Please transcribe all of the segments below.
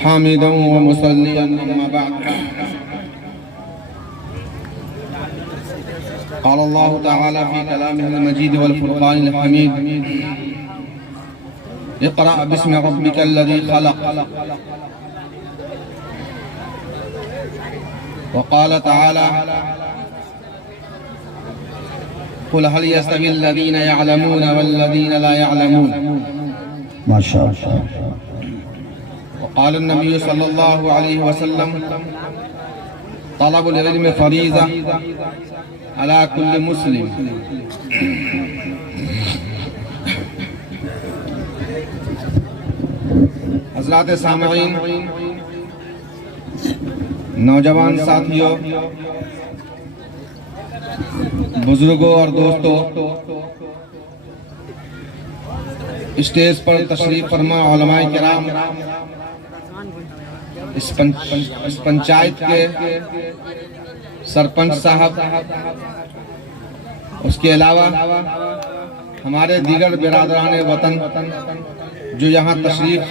हामिदन व मुसल्लियन अम्मा बाद। क़ाल अल्लाहु तआला फ़ी कलामिहिल मजीद वल फ़ुरक़ानिल हमीद इक़रा बिस्मि रब्बिकल लज़ी ख़लक़। व क़ाल तआला क़ुल हल यस्तवी अल्लज़ीना यअलमून वल्लज़ीना ला यअलमून। माशाअल्लाह। क़ाल नबी सल्लल्लाहु अलैहि वसल्लम तलबुल इल्म फ़रीज़ा अला कुल्लि मुस्लिम। हज़रात सामईन, नौजवान साथियों, बुजुर्गों और दोस्तों, स्टेज पर तशरीफ फरमा उलमाए किराम, इस पंचायत के सरपंच साहब, उसके अलावा हमारे दीगर बिरादरान वतन जो यहाँ तशरीफ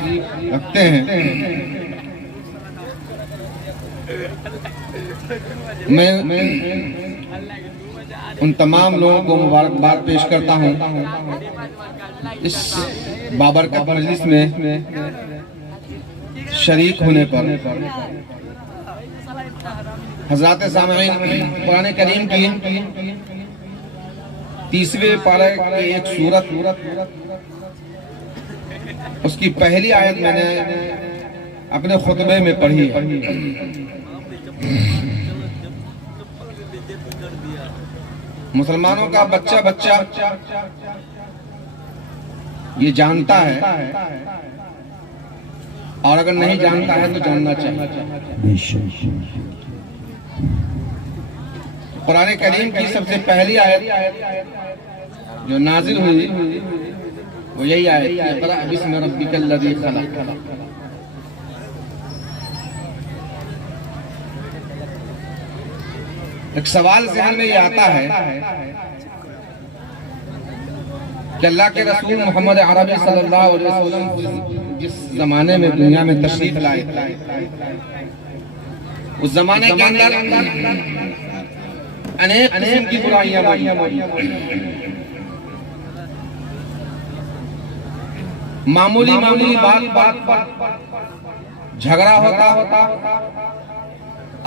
रखते हैं, मैं उन तमाम लोगों को मुबारकबाद पेश करता हूँ इस बाबरकत मजलिस में शरीक होने पर। हज़रात सामईन, कुरान करीम की 30वें पारे की एक सूरत, उसकी पहली आयत मैंने अपने खुतबे में पढ़ी है। मुसलमानों का बच्चा बच्चा ये जानता है, और अगर नहीं जानता है तो जानना चाहिए। कुरान करीम की सबसे पहली आयत जो नाजिल हुई वो यही आयत, इक़रा बिस्मि रब्बिकल लज़ी ख़लक़। एक सवाल ज़हन में ये आता है कि अल्लाह के रसूल मोहम्मद अरबी सल्लल्लाहु अलैहि वसल्लम जिस जमाने में दुनिया में तशरीफ लाए, उस जमाने के अंदर अनेक किस्म की बुराइयां मामूली बात झगड़ा होता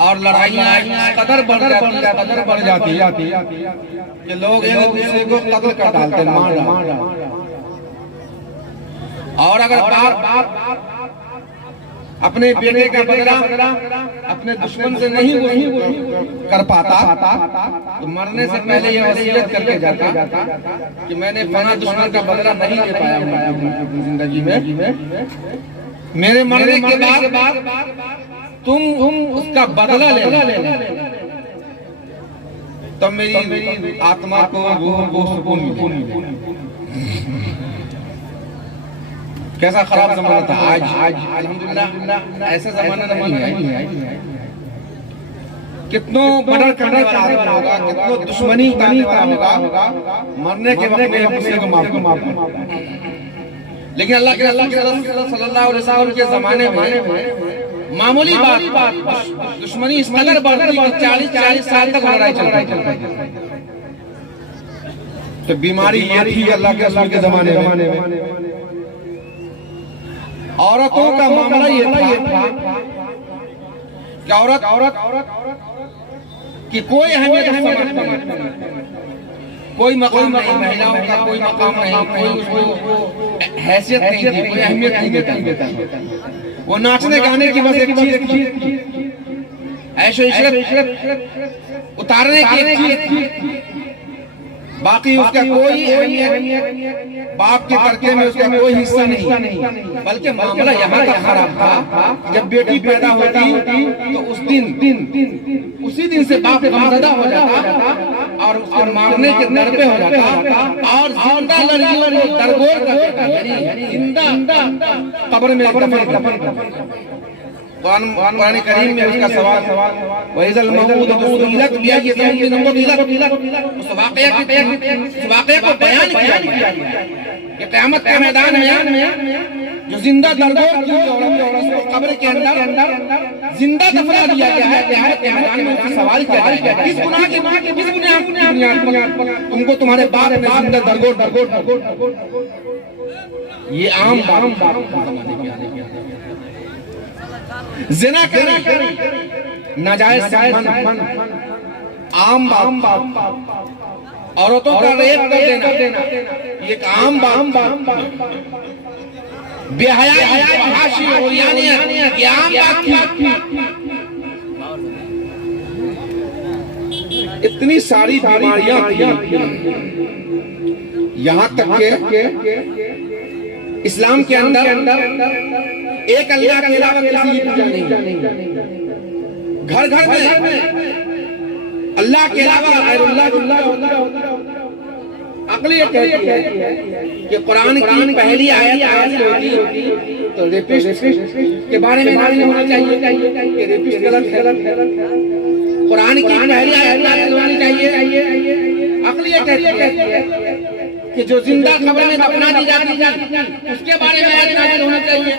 और लड़ाइयां कदर बढ़ जाती कि लोग एक दूसरे को कत्ल कर डालते, मार डालते। और अगर बार अपने बेटे का बदला अपने दुश्मन से नहीं कर पाता तो मरने से पहले यह वसीयत करके जाता कि मैंने फला दुश्मन का बदला नहीं ले पाया जिंदगी में, मेरे मरने के बाद तुम उसका बदला ले तब मेरी आत्मा को, रूह को सुकून मिलेगा। कैसा खराब जमाना था। आज अल्हम्दुलिल्लाह ऐसा जमाना नहीं है। कितनों मर्डर करने वाला आदमी होगा, कितनों दुश्मनी करने वाला होगा, मरने के वक्त में एक दूसरे को माफ कर। लेकिन अल्लाह के रसूल सल्लल्लाहु अलैहि वसल्लम के जमाने में मामूली बात दुश्मनी इस कदर बढ़ती कि 40 साल तक लड़ाई चलती। तो बीमारी ये थी अल्लाह के रसूल के जमाने में। औरतों का मामला ये था कि औरत की कोई अहमियत नहीं, कोई मकाम नहीं, महिलाओं का कोई मकाम नहीं, कोई उसको हैसियत नहीं थी, कोई अहमियत नहीं देता। वो नाचने गाने की बस एक चीज थी, ऐशो इशरत उतारने की एक चीज थी, बाकी उसका कोई अहमियत, बाप के तरके में उसका कोई हिस्सा नहीं। बल्कि मामला यहाँ का खराब था, जब बेटी पैदा होती तो उसी दिन से बाप गमज़दा हो जाता और उसको मारने के दर पे हो जाता और जिंदा लड़कियों को दरगोर कर देता, यानी जिंदा कब्र में दफन। कुरान करीम में उसका सवाल वइज़ल मऊदतु सुइलत बिअय्यि ज़ंबिन क़ुतिलत, उस वाक़या को बयान किया कि क़यामत के मैदान में जो जिंदा दरगोर की औरत को कब्र के अंदर जिंदा दफना दिया गया है। मैदान में उससे सवाल किया जाएगा, किस गुनाह की किस बुनियाद पर तुमको तुम्हारे बाप ने जिंदा दरगोर ये आम जिना करना नाजायज संबंध आम औरतों का रेप कर देना ये एक आम बेहया हाशी और यानी इतनी सारी बीमारियां यहाँ तक के इस्लाम के अंदर एक अल्लाह के अलावा किसी की पूजा नहीं, घर घर में अल्लाह के अलावा अकली कहती है कि कुरान की पहली आयत होती तो रेपिस्ट के बारे में नाज़िल होना चाहिए कि रेपिस्ट गलत है। कुरान की पहली आयत नाज़िल होनी चाहिए। अकली कहती है कि जो जिंदा कब्र में दफना दी जाती है उसके बारे में आयत नाज़िल होना चाहिए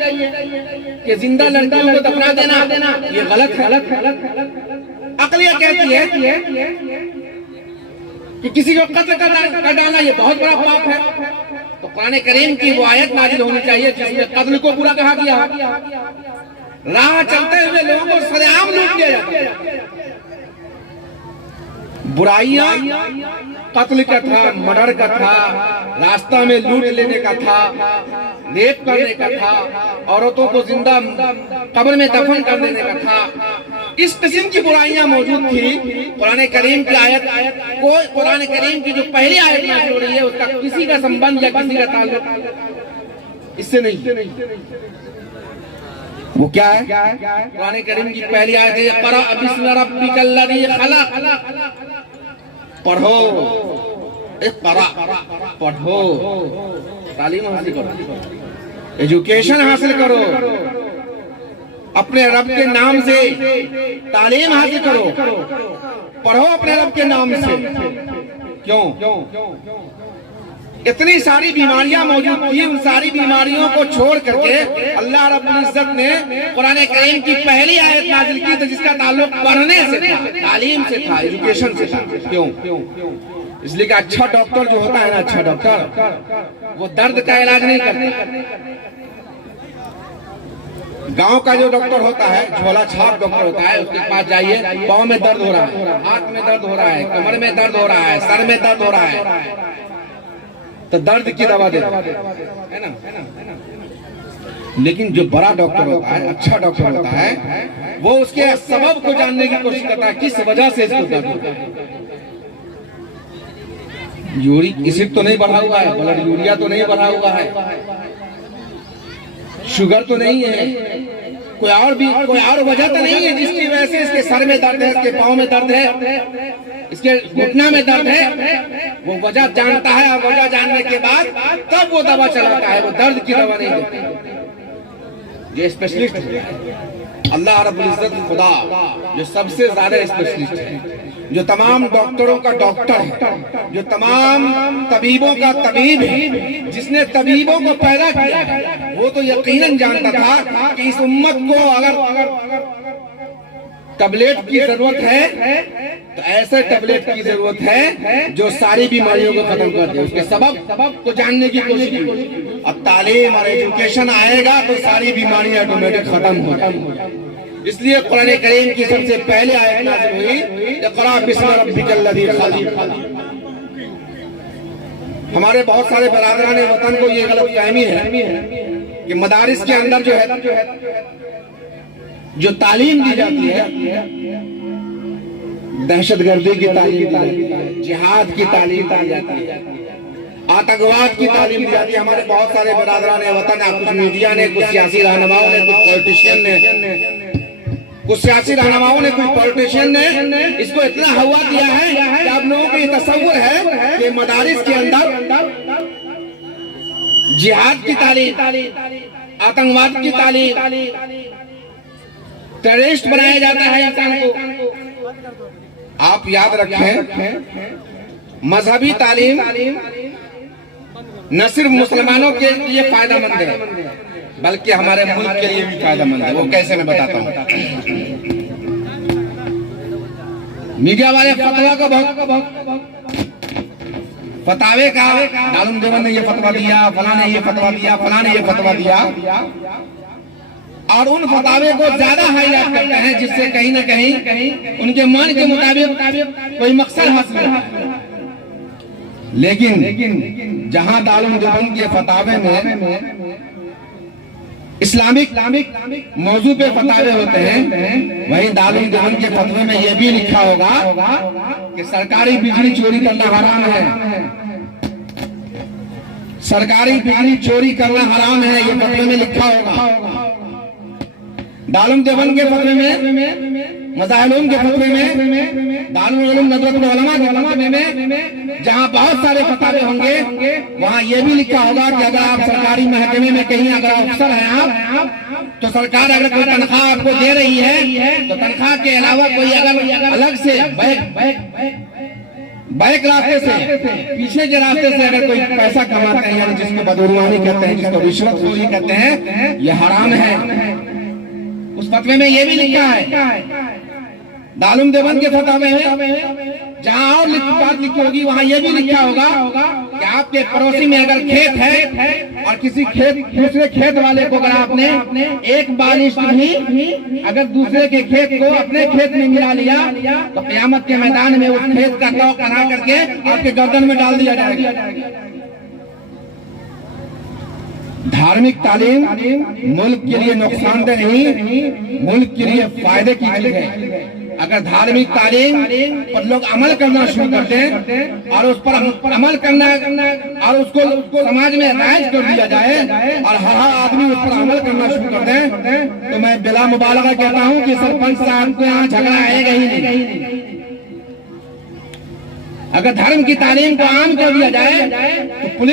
कि जिंदा लड़कियों को दफना देना ये गलत है। अकलियत कहती है कि किसी को कत्ल कर डालना ये बहुत बड़ा पाप है, तो कुरान करीम की वो आयत नाज़िल होनी चाहिए जिसमें कत्ल को पूरा कहा गया। राह चलते हुए लोगों को सरेआम लूट लिया जाता है। बुराइयां कत्ल का था, मर्डर का था, रास्ता में लूट लेने का था, रेप करने का था, औरतों को जिंदा कब्र में दफन कर देने का था। इस किस्म की बुराइयां मौजूद थी। कुरान करीम की आयत को कुरान करीम की जो पहली आयत नाज़िल हो रही है उसका किसी का संबंध या किसी का ताल्लुक इससे नहीं। वो क्या है? कुरान करीम की पहली आयत है क़रा बिस्मि रब्बिकल लज़ी खलक़, पढ़ो, पढ़ो, तालीम हासिल करो, एजुकेशन हासिल करो, अपने रब के नाम से तालीम हासिल करो, पढ़ो अपने रब के नाम से। क्यों? इतनी सारी बीमारियां मौजूद थी, उन सारी बीमारियों को छोड़ करके अल्लाह रब्बुल इज्जत ने कुरान करीम की पहली आयत नाज़िल की तो जिसका ताल्लुक पढ़ने से था, तालीम से था, एजुकेशन से था। क्यों? इसलिए कि अच्छा डॉक्टर जो होता है ना, अच्छा डॉक्टर वो दर्द का इलाज नहीं करता। गांव का जो डॉक्टर होता है, झोला छाप डॉक्टर होता है, उसके पास जाइए, पाँव में दर्द हो रहा है, हाथ में दर्द हो रहा है, कमर में दर्द हो रहा है, सर में दर्द हो रहा है, तो दर्द की दवा देता है ना। लेकिन जो बड़ा डॉक्टर होता है, अच्छा डॉक्टर होता है, वो उसके सबब को जानने की कोशिश करता है, किस वजह से इसको दर्द होता है। यूरिक एसिड तो नहीं बढ़ा हुआ है, ब्लड यूरिया तो नहीं बढ़ा हुआ है, शुगर तो नहीं है, कोई और वजह तो नहीं है जिसकी वजह से इसके सर में दर्द है, इसके पाँव में दर्द है, इसके घुटना में दर्द है। वो वजह जानता है और वजह जानने के बाद तब वो दवा चलाता है, वो दर्द की दवा नहीं देता। ये स्पेशलिस्ट है अल्लाह रब्बुल इज्जत खुदा, जो सबसे ज्यादा स्पेशलिस्ट है, जो तमाम डॉक्टरों का डॉक्टर है, जो तमाम तबीबों का तबीब है, जिसने तबीबों को पैदा किया है, वो तो यकीनन जानता था कि इस उम्मत को अगर टैबलेट की जरूरत है तो ऐसे टैबलेट की जरूरत है जो सारी बीमारियों को खत्म कर दे। उसके सबब को जानने की कोशिश की। अब तालीम और एजुकेशन आएगा तो सारी बीमारियां ऑटोमेटिक खत्म हो जाएंगी। इसलिए कुरान करीम की सबसे पहले आयत नाज़िल हुई इक़रा बिस्मि रब्बिकल लज़ी खलक़। हमारे बहुत सारे बरादरान वतन को ये गलतफहमी है कि मदारिस के अंदर जो तालीम दी जाती है, दहशतगर्दी की तालीम दी जाती है, जिहाद की तालीम दी जाती है, आतंकवाद की तालीम दी जाती है। हमारे बहुत सारे बरादरान वतन, कुछ मीडिया ने, कुछ सियासी रहनुमाओं ने, कुछ पॉलिटिशियन ने, कुछ पॉलिटिशियन ने इसको इतना हवा दिया है कि आप लोगों को ये तसव्वुर है कि मदारिस के अंदर जिहाद की तालीम, आतंकवाद की तालीम, टेररिस्ट बनाया जाता है इंसान को। आप याद रखें, मजहबी तालीम न सिर्फ मुसलमानों के लिए फायदेमंद है बल्कि हमारे मुल्क के लिए भी फायदेमंद है। वो कैसे मैं बताता हूँ। मीडिया वाले फतवा को बहुत फतावे का दारुल देवबंद ने ये फतवा दिया, फलां ने ये फतवा दिया, फलां ने ये फतवा दिया, और उन फतावे को ज्यादा हाईलाइट करते हैं जिससे कहीं ना कहीं उनके मन के मुताबिक कोई मकसद हासिल हो। लेकिन जहां दारुल देवबंद के फतावे में इस्लामिक मौजू पे फतावे होते हैं, वहीं दारुल देवबंद के फतवे में यह भी लिखा होगा कि सरकारी बिजली चोरी करना हराम है। सरकारी बिजली चोरी करना हराम है, ये फतवे में लिखा होगा। दारुल देवबंद के फतवे में, मज़ाहिर उलूम के फतवे में, दारुल उलूम नदरतुल उलमा के फतवे में जहां बहुत सारे फतावे होंगे, वहां यह भी लिखा होगा कि अगर आप सरकारी महकमे में कहीं अगर अफसर हैं आप, तो सरकार अगर कोई तनख्वाह आपको दे रही है तो तनख्वाह के अलावा कोई अगर अलग से बैक रास्ते से, पीछे के रास्ते से अगर कोई पैसा कमाते हैं, यानी जिसको बदुरवानी कहते हैं, जिसको रिश्वतखोरी कहते हैं, यह हराम है। उस फतवे में यह भी लिखा है दारुल देवबंद के फतवे में, जहां और बात लिखी होगी वहां यह भी लिखा होगा कि आपके पड़ोसी में अगर खेत है और किसी दूसरे खेत वाले को अगर आपने एक बालिश भी अगर दूसरे के खेत को अपने खेत में मिला लिया तो क़यामत के मैदान में उस खेत का तौक बना करके आपके गर्दन में डाल दिया जाएगा। धार्मिक तालीम मुल्क के लिए नुकसानदेह नहीं, मुल्क के लिए फायदे की चीज है। अगर धार्मिक तालीम पर लोग अमल करना शुरू कर दें और उस पर अमल करना और उसको समाज में राइज कर दिया जाए और हर आदमी उस पर अमल करना शुरू कर दे, तो मैं बिला मुबालगा कहता हूँ कि सरपंच साहब को यहाँ झगड़ा आएगा ही नहीं। अगर धर्म की तालीम को आम कर दिया जाए तो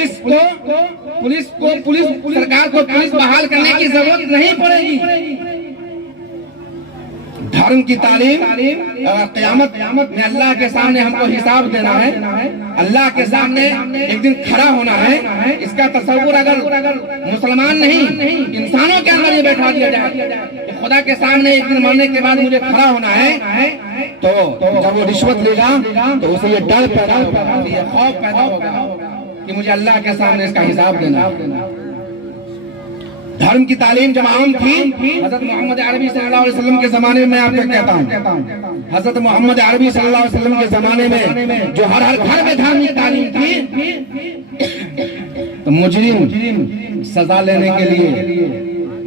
सरकार को पुलिस बहाल करने की जरूरत नहीं पड़ेगी। धर्म की तालीम क़यामत में अल्लाह के सामने हमको हिसाब देना है, अल्लाह के सामने एक दिन खड़ा होना है। इसका तसव्वुर अगर मुसलमान नहीं इंसानों के अंदर ये बैठा दिया जाए, खुदा के सामने एक दिन मरने के बाद मुझे खड़ा होना है, तो जब वो रिश्वत लेगा तो उसे ये डर पैदा होगा, ये खौफ पैदा होगा कि मुझे अल्लाह के सामने इसका हिसाब देना। धर्म की तालीम जब आम थी, हजरत मोहम्मद अरबी सल्लल्लाहु अलैहि वसल्लम के जमाने में, आपको कहता हूँ हजरत मोहम्मद अरबी सल्लल्लाहु अलैहि वसल्लम के जमाने में जो हर घर में धार्मिक तालीम थी, तो मुजरिम सजा लेने के लिए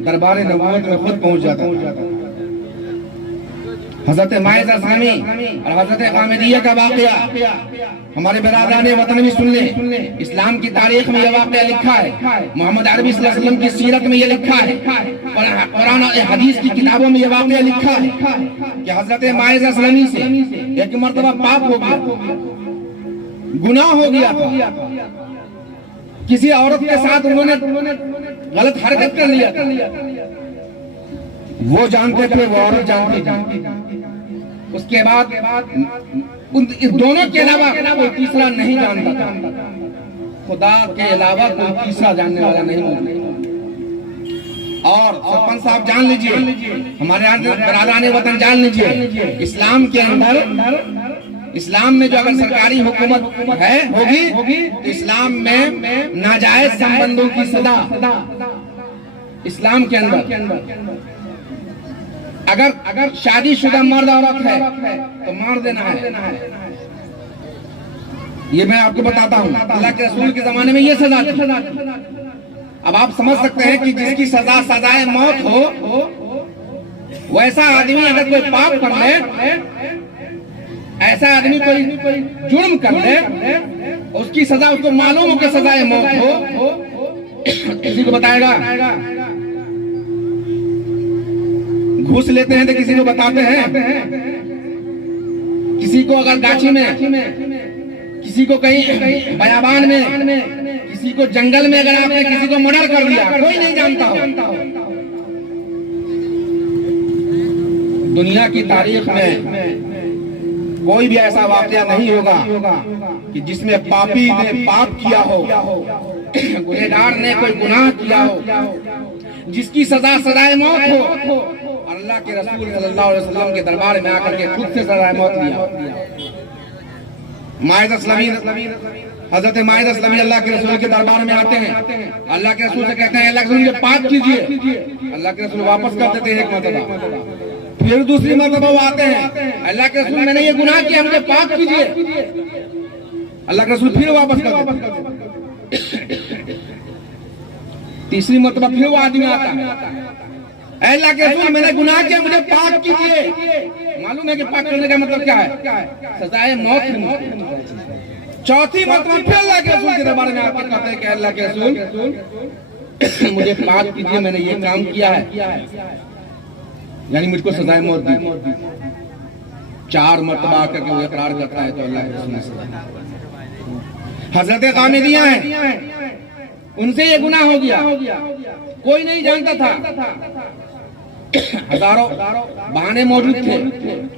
दरबार नबूवत में खुद पहुंच जाता। हजरत माइज़ा सामी और हजरत गामिदिया का वाकया हमारे बिरादरान वतन भी सुन ले। इस्लाम की तारीख में यह वाकया लिखा है, मोहम्मद अरबी सल्लल्लाहु अलैहि वसल्लम की सीरत में यह लिखा है, कुरान और हदीस की किताबों में यह वाकया लिखा है कि हजरत माइज़ा सामी से एक मर्तबा पाप हो गया, गुनाह हो गया था, किसी औरत के साथ उन्होंने गलत हरकत कर लिया था। वो जानते थे, वो औरत जानती थी। उसके बाद उन दोनों के अलावा कोई तीसरा नहीं जानता था, खुदा के अलावा कोई तीसरा जानने वाला नहीं था। और सरपंच साहब जान लीजिए, हमारे बिरादरान वतन जान लीजिए, इस्लाम के अंदर, इस्लाम में जो अगर सरकारी हुकूमत है होगी तो इस्लाम में नाजायज संबंधों की सजा, इस्लाम के अंदर अगर शादीशुदा मर्द औरत है तो मार देना है। ये मैं आपको बताता हूँ, अल्लाह के रसूल के जमाने में ये सजा थी। अब आप समझ सकते हैं कि जिसकी सजा सजाए मौत हो, वैसा आदमी अगर कोई पाप कर ले, ऐसा आदमी कोई जुर्म कर ले, उसकी सजा उसको मालूम हो कि सजाए मौत हो, किसी को बताएगा? घूस लेते हैं तो किसी को बताते हैं? किसी को अगर गाछी में, किसी को कहीं बयाबान में, किसी को जंगल में अगर आपने किसी को मर्डर कर दिया, कोई नहीं जानता हो। दुनिया की तारीख में कोई भी ऐसा वाकया नहीं होगा कि जिसमें पापी ने पाप किया हो, गुनहगार ने कोई गुनाह किया हो, जिसकी सजा सजाए मौत हो, अल्लाह के रसूल सल्लल्लाहु अलैहि वसल्लम के दरबार में आकर के खुद से सजाए मौत लिया। माइदा इस्लामी, हजरत माइदा इस्लामी अल्लाह के रसूल के दरबार में आते हैं, अल्लाह के रसूल से कहते हैं अल्लाह के रसूल मुझे पाक कीजिए। अल्लाह के रसूल वापस कर देते हैं एक मरतबा, फिर दूसरी मरतबा वो आते हैं, अल्लाह के रसूल मैंने ये गुनाह किया मुझे पाक कीजिए। अल्लाह के रसूल फिर वापस कर देते हैं। तीसरी मरतबा फिर वो आदमी आता है, अल्लाह के रसूल मैंने गुनाह किया मुझे पाक कीजिए। मालूम है कि पाक करने का मतलब क्या है? सजाए मौत। चौथी मरतबा फिर अल्लाह के रसूल के दरबार में आकर कहते हैं कि अल्लाह के रसूल मुझे पाक कीजिए, मैंने ये काम किया है, यानी मुझको सजाए मौत दी। 4 मरतबा आकर के वो इकरार करता है तो अल्लाह के रसूल ने सजा। हजरत गामिदियां हैं, उनसे ये गुनाह हो गया, कोई नहीं जानता था, हजारों बहाने मौजूद थे।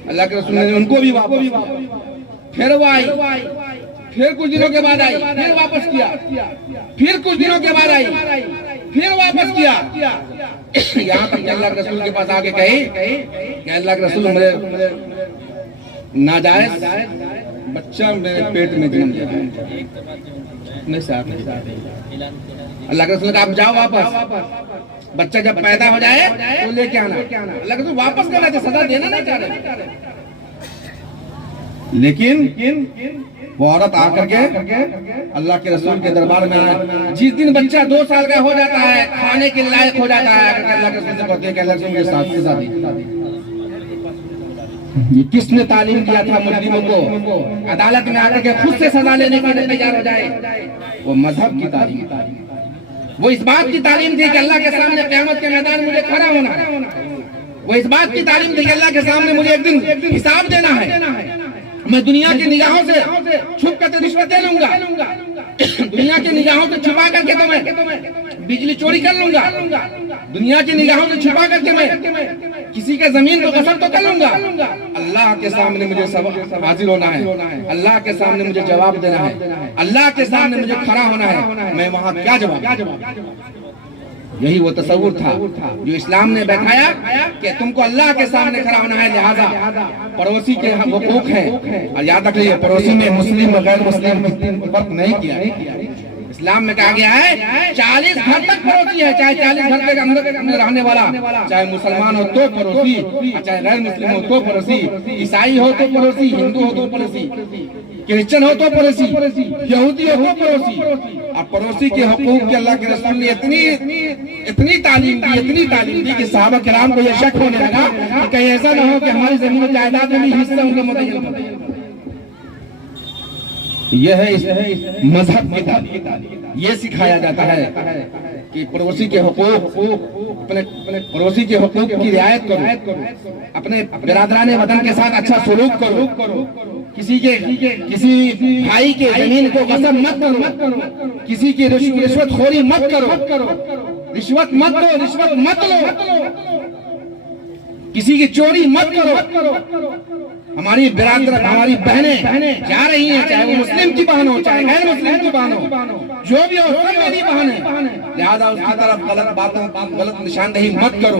अल्लाह के रसूल ने उनको भी वापस, फिर वो आई, फिर कुछ दिनों के बाद आई, फिर वापस किया, फिर कुछ दिनों के बाद आई, फिर वापस किया। यहाँ तक अल्लाह के रसूल के पास आके कही कि अल्लाह के रसूल मुझे नाजायज बच्चा मेरे पेट में जन्म लिया। नहीं साहब, अल्लाह के रसूल ने कहा आप जाओ वापस, बच्चा जब पैदा हो जाए तो लेके आना। अल्लाह के रसूल वापस करना थे, सजा देना नहीं चाह रहे। लेकिन वो औरत आकर के अल्लाह के रसूल के दरबार में आया। जिस दिन बच्चा 2 साल का हो जाता है, खाने के लायक हो जाता है, अल्लाह के रसूल से कहते हैं कि अल्लाह के रसूल के साथ सजा दी। ये किसने तालीम दिया था मुस्लिमों को अदालत में आकर के खुद से सजा लेने के लिए तैयार हो जाए? वो मजहब की तालीम, वो इस बात की तालीम थी कि अल्लाह के सामने क़यामत के मैदान में मुझे खड़ा होना है। वो इस बात की तालीम थी कि अल्लाह के सामने मुझे एक दिन हिसाब देना है। मैं दुनिया की निगाहों से छुप करके रिश्वत दे लूंगा, दुनिया की निगाहों से छुपा करके तो मैं बिजली चोरी कर लूंगा, दुनिया की निगाहों से छुपा करके मैं किसी के जमीन को गसब तो कर लूंगा। अल्लाह के सामने मुझे सब हाजिर होना है, अल्लाह के सामने मुझे जवाब देना है, अल्लाह के सामने मुझे खड़ा होना है। मैं वहां क्या जवाब? यही वो तसव्वुर था जो इस्लाम ने बैठाया कि तुमको अल्लाह के सामने खड़ा होना है, लिहाजा पड़ोसी के हुकूक हैं। और याद रखिए, पड़ोसी में मुस्लिम और गैर मुस्लिम फर्क नहीं किया। इस्लाम में कहा गया है 40 घर तक पड़ोसी है, चाहे 40 घर के अंदर रहने वाला, चाहे मुसलमान हो तो पड़ोसी, चाहे गैर मुस्लिम हो तो पड़ोसी, ईसाई हो तो पड़ोसी, हिंदू हो तो पड़ोसी, क्रिश्चियन हो तो पड़ोसी, यहूदी हो तो पड़ोसी। और पड़ोसी के हुकूक के अल्लाह के रसूल ने इतनी तालीम दी कि सहाबा किराम को यह शक होने लगा कि कहीं ऐसा ना हो कि हमारी जमीन जायदाद में भी हिस्सा उनका मुतय्यन हो। यह है मजहब की तालीम। ये सिखाया जाता है कि पड़ोसी के हुकूक, अपने पड़ोसी के हुकूक की रियायत करो, अपने बिरादराने वतन के साथ अच्छा सलूक करो, किसी भाई के जमीन को गसब मत करो, किसी की रिश्वतखोरी मत करो, रिश्वत मत लो, किसी की चोरी मत करो। हमारी बिरादर, हमारी बहनें जा रही हैं, चाहे वो मुस्लिम की बहन हो, चाहे गैर मुस्लिम की बहन हो, जो भी हो सब मेरी बहन है। लिहाजा उसकी तरफ गलत बातों, गलत निशानदेही मत करो,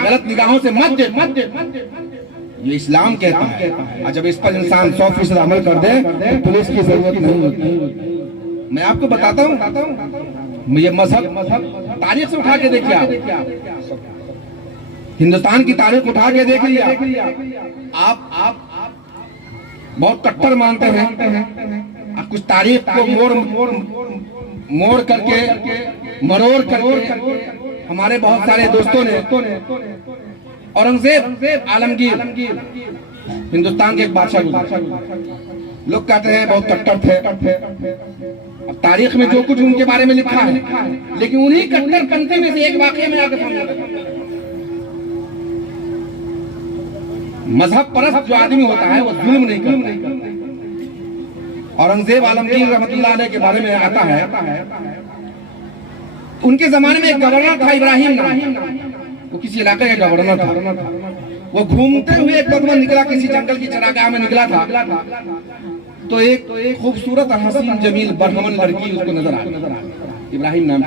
गलत निगाहों से मत दे। ये इस्लाम कहता है। और जब इस पर इंसान 100% अमल कर दे तो पुलिस की जरूरत नहीं होती। मैं आपको बताता हूँ, ये मजहब तारीख से उठा के देखिए, आप हिंदुस्तान की तारीख उठा के देख लिया, आप बहुत कट्टर मानते हैं, कुछ तारीख को मोड़ करके मरोड़ करके हमारे बहुत सारे दोस्तों ने, औरंगजेब आलमगीर हिंदुस्तान के एक बादशाह, लोग कहते हैं बहुत कट्टर थे। अब तारीख में जो कुछ उनके बारे में लिखा है, लेकिन उन्हीं कट्टरपंथी में से एक वाकया में आगे सामने मजहब परस्त जो आदमी होता है वो जुल्म नहीं करता। औरंगजेब आलमगीर रहमतुल्लाह अलैह के बारे में आता है, उनके जमाने में एक गवर्नर था इब्राहिम नाम, वो किसी इलाके का गवर्नर था। वो घूमते हुए एक कदम निकला, किसी जंगल की चरागाह में निकला था, तो एक खूबसूरत हसीन जमील बरहमन लड़की उसको नजर आ, इब्राहिम नाम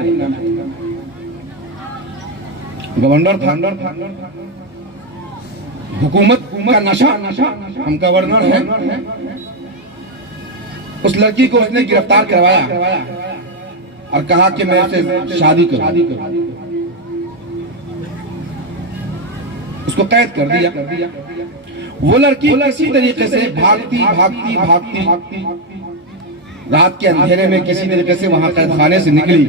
गवर्नर था, हुकूमत का नशा, हम गवर्नर हैं। उस लड़की को उसने गिरफ्तार करवाया और कहा कि मैं उससे शादी करूं। उसको कैद कर दिया। वो लड़की किसी तरीके से भागती भागती भागती रात के अंधेरे में किसी तरीके से वहां कैद खाने से निकली,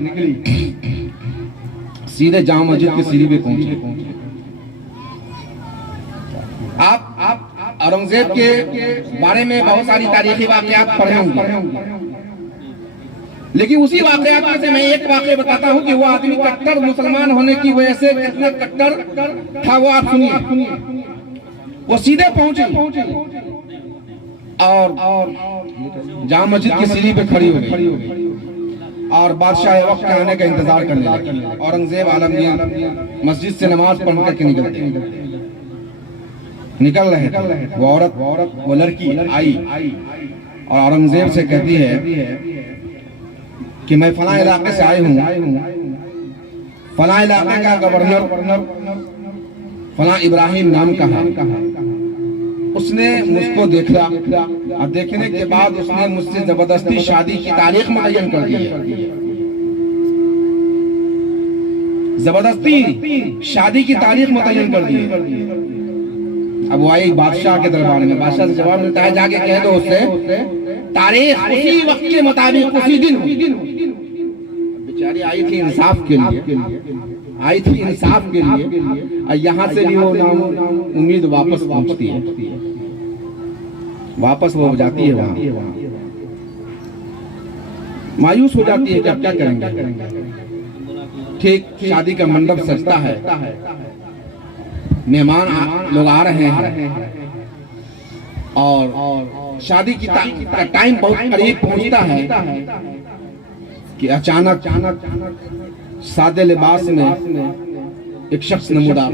सीधे जामा मस्जिद के सीढ़ी पे पहुंची। आप औरंगजेब के बारे में बहुत सारी तारीखी वाकयात पढ़े होंगे, लेकिन उसी वाकयात में से मैं एक वाकया बताता हूं कि वो आदमी कट्टर मुसलमान होने की वजह से कितना कट्टर था वो आप सुनिए। वो सीधे पहुंचे और जामा मस्जिद की सीढ़ी पे खड़ी हो गई और बादशाह वक्त के आने का इंतजार करने लगे। औरंगजेब आलमगीर मस्जिद से नमाज पढ़ करके निकल रहे थे। वो औरत वो लड़की आई और औरंगजेब से कहती है कि मैं फला इलाके से आई हूँ, फला इलाके का गवर्नर फला इब्राहिम नाम का है। उसने मुझको देखा और देखने के बाद उसने मुझसे जबरदस्ती शादी की तारीख मुअय्यन कर दी है। जबरदस्ती शादी की तारीख मुअय्यन कर दी है। अब वो आई बादशाह के दरबार में, बादशाह से जवाब मिलता है जाके कह दो उससे तारीख उसी वक्त के मुताबिक उसी दिन। बेचारी आई थी इंसाफ के लिए, आई थी इंसाफ के लिए, और यहाँ से भी वो उम्मीद वापस पहुंचती है, वापस वो जाती है वहां, मायूस हो जाती है कि अब क्या करेंगे। ठीक शादी का मंडप सजता है, मेहमान लोग आ रहे हैं और शादी की टाइम बहुत करीब पहुंचता है कि अचानक सादे लिबास में एक शख्स नमूदार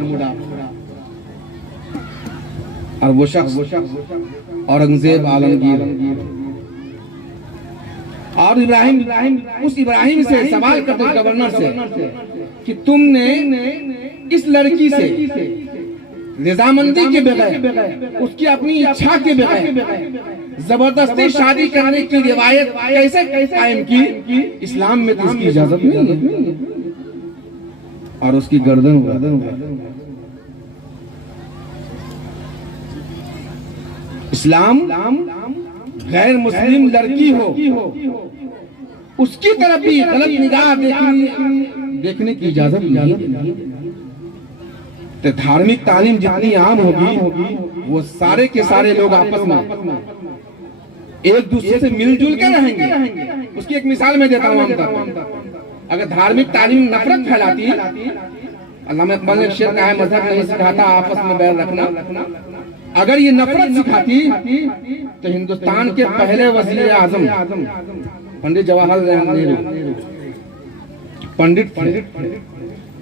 और वो शख्स औरंगजेब आलमगीर और उस इब्राहिम से सवाल करते गवर्नर से कि तुमने इस लड़की से रजामंदी के बगैर, उसकी अपनी इच्छा के बगैर जबरदस्ती शादी करने की रिवायत कैसे कायम की? इस्लाम में तो इसकी इजाजत नहीं है। और उसकी गर्दन इस्लाम गैर मुस्लिम लड़की हो उसकी तरफ भी गलत निगाह देखने की इजाजत नहीं है। तो धार्मिक तालीम जितनी आम होगी वो सारे के सारे लोग आपस में एक दूसरे से मिलजुल कर रहेंगे। उसकी एक मिसाल मैं देता हूँ। अगर धार्मिक तालीम नफरत फैलाती, अल्लामा इकबाल ने शेर कहा है मजहब नहीं सिखाता आपस में बैर रखना, अगर ये नफरत सिखाती तो हिंदुस्तान के पहले वजीर आजम पंडित जवाहरलाल नेहरू पंडित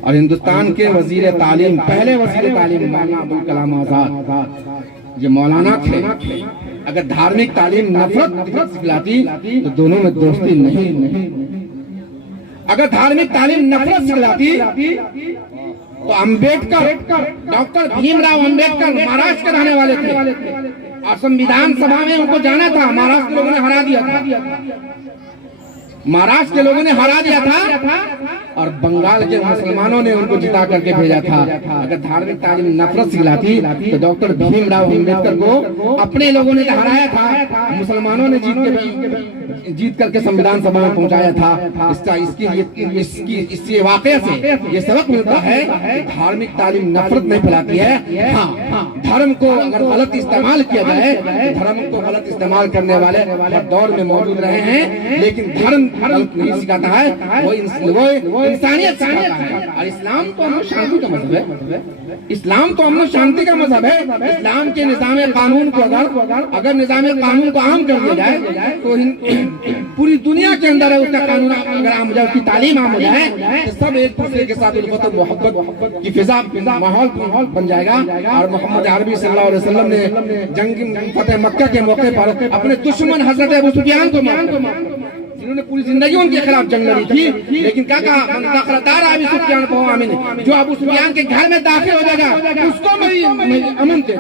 और हिंदुस्तान के वजीर तालीम, पहले वजीर तालीम मौलाना अबुल कलाम आजाद, ये मौलाना थे। अगर धार्मिक तालीम नफरत सिखलाती तो दोनों में दोस्ती नहीं। अगर धार्मिक तालीम नफरत सिखलाती तो अंबेडकर, डॉक्टर भीमराव अंबेडकर महाराष्ट्र के रहने वाले थे और संविधान सभा में उनको जाना था, महाराष्ट्र के लोगों ने हरा दिया था, महाराष्ट्र के लोगों ने हरा दिया था और बंगाल के मुसलमानों ने उनको जिता करके भेजा था। अगर धार्मिक तालीम नफरत सिखलाती तो डॉक्टर भीमराव अंबेडकर को अपने लोगों ने हराया था, मुसलमानों ने जीत करके संविधान सभा में पहुंचाया था। इसके वाकये से ये सबक मिलता है धार्मिक तालीम नफरत नहीं फैलाती है। हाँ, धर्म को अगर गलत इस्तेमाल किया जाए, धर्म को गलत इस्तेमाल करने वाले हर दौर में मौजूद रहे हैं, लेकिन धर्म गलत नहीं सिखाता है, वो इंसानियत सिखाता है। और इस्लाम तो अमन शांति का मजहब है, इस्लाम तो अमन शांति का मजहब है। इस्लाम के निज़ाम कानून को अगर निज़ाम कानून को आम कर दिया जाए तो पूरी दुनिया के अंदर है उसका कानून अगर आम हो जाए, उसकी तालीम आम हो जाए तो सब एक दूसरे के साथ उल्फत मोहब्बत की फिजा माहौल बन जाएगा। और मोहम्मद अरबी सल्लल्लाहु अलैहि वसल्लम ने जंग फतेह मक्का के मौके पर अपने दुश्मन हजरत अबू सुफियान को जिन्होंने पूरी जिंदगी उनके खिलाफ जंग लड़ी थी, लेकिन क्या कहा, मन खतरदार अबू सुफियान को आमीन, जो अबू सुफियान के घर में दाखिल हो जाएगा उसको मेरी अमन थे।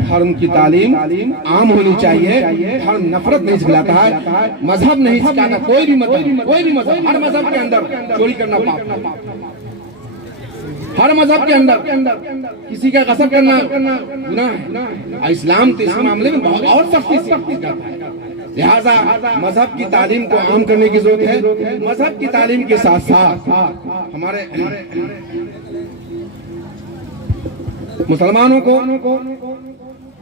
धर्म की तालीम आम होनी चाहिए। धर्म नफरत नहीं सिखाता है, मजहब नहीं सिखाता, कोई भी मजहब, हर मजहब के अंदर चोरी करना पाप, हर मजहब के अंदर किसी का गसब करना गुनाह है। इस्लाम तो इस मामले में बहुत और सख्ती सिखाता है। लिहाजा मजहब की तालीम को आम करने की जरूरत है। मजहब की तालीम के साथ साथ हमारे मुसलमानों को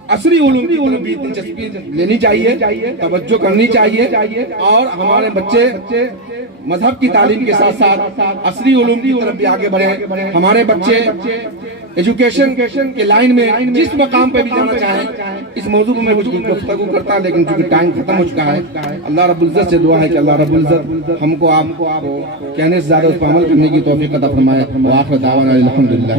असली उलूम की तरफ भी दिलचस्पी लेनी चाहिए, तवज्जो करनी चाहिए, और हमारे बच्चे मजहब की तालीम के साथ साथ असली उलूम की तरफ भी आगे बढ़े। हमारे बच्चे एजुकेशन के लाइन में जिस मकाम पे भी जाना चाहें। इस मौजू में कुछ गुफ्तगू करता है, लेकिन चूंकि टाइम खत्म हो चुका है, अल्लाह रब्बुल इज्जत से दुआ है कि अल्लाह रब्बुल इज्जत हमको आपको कहने से ज्यादा उस पर अमल करने की तौफीक अता फरमाए। व आखिर दावाना अल्हम्दुलिल्लाह।